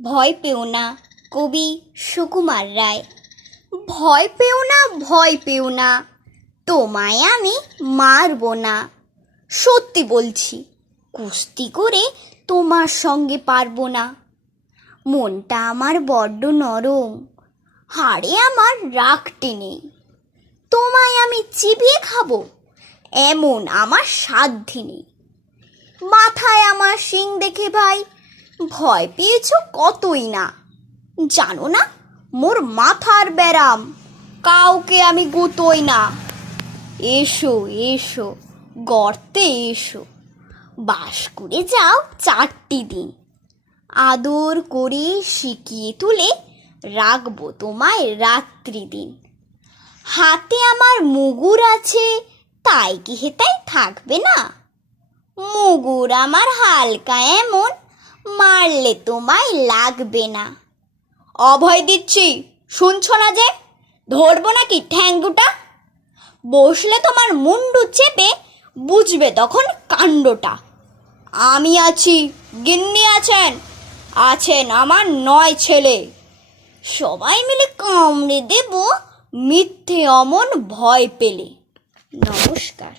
ভয় পেও না, কবি সুকুমার রায়। ভয় পেও না, ভয় পেও না, তোমায় আমি মারব না। সত্যি বলছি, কুস্তি করে তোমার সঙ্গে পারবো না। মনটা আমার বড্ড নরম, হাড়ে আমার রাগটি নেই। তোমায় আমি চিবিয়ে খাবো এমন আমার সাধ্যি নেই। মাথায় আমার শিং দেখে ভাই ভয় পেয়েছ কতই না। জানো না মোর মাথার ব্যারাম, কাউকে আমি গুতোই না। এসো এসো গর্তে এসো, বাস করে যাও 4টি দিন। আদর করে শিখিয়ে তুলে রাখবো তোমায় রাত্রি দিন। হাতে আমার মুগুর আছে, তাই কি হেতাই থাকবে না? মুগুর আমার হালকা এমন, মারলে তোমায় লাগবে না। অভয় দিচ্ছি, শুনছো না যে? ধরবো নাকি ঠ্যাং দুটা? বসলে তোমার মুন্ডু চেপে বুঝবে তখন কাণ্ডটা। আমি আছি, গিন্নি আছেন, আছেন আমার 9 ছেলে। সবাই মিলে কামড়ে দেব মিথ্যে অমন ভয় পেলে। নমস্কার।